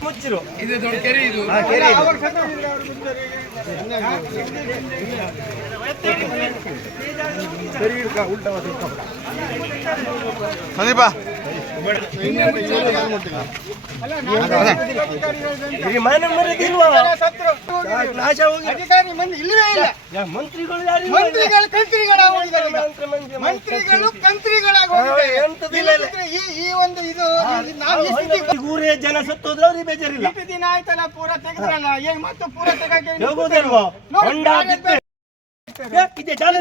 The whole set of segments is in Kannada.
ಮುಚ್ಚಿರು ಇದು ದೊಡ್ಡ ಕೆರೆ ಇದು ಸಂದೀಪ ಊರೇ ಜನ ಸತ್ತೋದ್ರೆ ಅವ್ರಿಗೆ ಬೇಜಾರಿಲ್ಲ. ದಿನ ಆಯ್ತಲ್ಲ ಪೂರ ತೆಗೆದ್ರಲ್ಲ ಏನ್ ಮತ್ತೆ ಪೂರ ತೆಗಕ್ಕೆ ಹೋಗೋದಿಲ್ವಾ? ಹೊಂಡ ಬಿತ್ತೆ ಇದೆ ಜಾಲ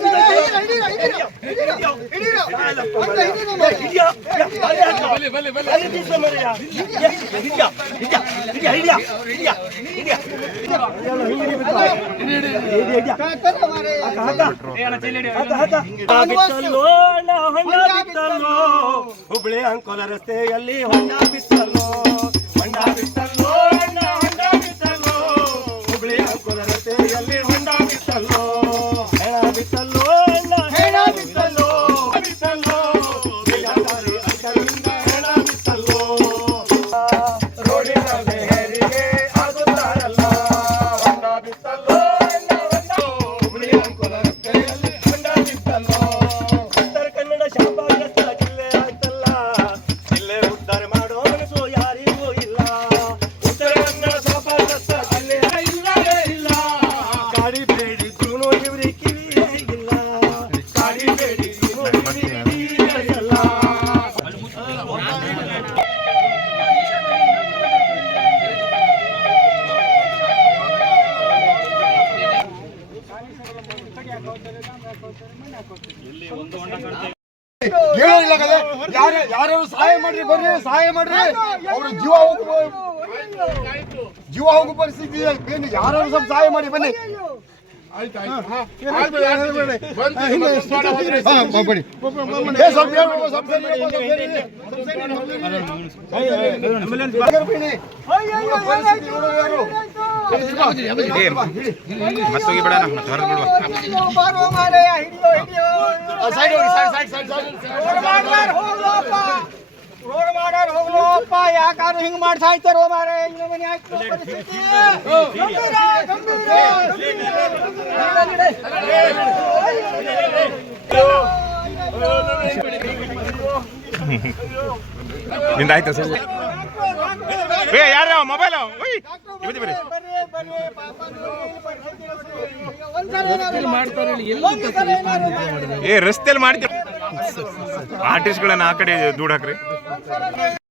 ಹುಬ್ಳಿ ಅಂಕೋಲ ರಸ್ತೆಯಲ್ಲಿ ಹೊಂಡ ಬಿತ್ತಲ್ಲೋ ಹೊಂಡ ಬಿತ್ತಲ್ಲೋ ಹೊಂಡ ಬಿತ್ತಲ್ಲೋ ಹುಬ್ಳಿ ಅಂಕೋಲ ರಸ್ತೆಯಲ್ಲಿ ಹೊಂಡ ಬಿತ್ತಲ್ಲೋ ಹೆಣ ಬಿತ್ತಲ್ಲೋ ಹೆಣ ಬಿತ್ತಲ್ಲೋ ಬಿತ್ತಲ್ಲೋ ಹೆಣ ಬಿತ್ತಲ್ಲೋ ರೋಡಿನ ಹೆರಿಗೆ ಆಗುತ್ತಾರಲ್ಲ ಹೊಂಡ ಬಿತ್ತಲ್ಲೋ ಹುಬ್ಳಿ ಅಂಕೋಲ ರಸ್ತೆಯಲ್ಲಿ ಹೊಂಡ ಬಿತ್ತಲ್ಲೋ ಉತ್ತರ ಕನ್ನಡ ಶಾಪಗ್ರಸ್ತ ಜಿಲ್ಲೆ ಆಯ್ತಲ್ಲ ಜಿಲ್ಲೆ ಉದ್ಧಾರ ಮಾಡೋ ಮನಸ್ಸು ಯಾರಿಗೂ ಇಲ್ಲ ಉತ್ತರ ಕನ್ನಡ ಶಾಪಗ್ರಸ್ತ ಜಿಲ್ಲೆ ಇಲ್ಲವೇ ಇಲ್ಲ ಕಾಡಿ ಬೇಡಿದ್ರು ಇವ್ರಿ ಕಿವಿಯೇ ಇಲ್ಲ ಕಾಡಿ ಬೇಡಿದ್ರು ಕಿವಿಯೇ ಇಲ್ಲ ಹೇಳೋದಿಲ್ಲ ಕದೆ ಯಾರು ಸಹಾಯ ಮಾಡ್ರಿ ಬರ್ರಿ ಸಹಾಯ ಮಾಡ್ರಿ ಅವ್ರ ಜೀವ ಹೋಗೋ ಪರಿಸ್ಥಿತಿ ಇದೆ ಯಾರು ಸ್ವಲ್ಪ ಸಹಾಯ ಮಾಡಿ ಬನ್ನಿ ಮತ್ತೋಗಿ ಬಿಡ ರೋಡ್ ಮಾಡಾರ ಹೋಗ್ಲಪ್ಪ ಯಾಕಾರು ಹಿಂಗ್ ಮಾಡಿ ಸಾಯ್ತಾರೋ ಮಾರೇ ಮನೆ ಆಯ್ತು ಪರಿಸ್ಥಿತಿ ನಿಂದಾಯ್ತು ಸರ್ ಯಾರ ಮೊಬೈಲ್ ರಸ್ತೆಯಲ್ಲಿ ಮಾಡ್ತೀವಿ ಆರ್ಟಿಸ್ಟ್ಗಳನ್ನ ಆ ಕಡೆ ದೂಡ ಹಾಕ್ರಿ.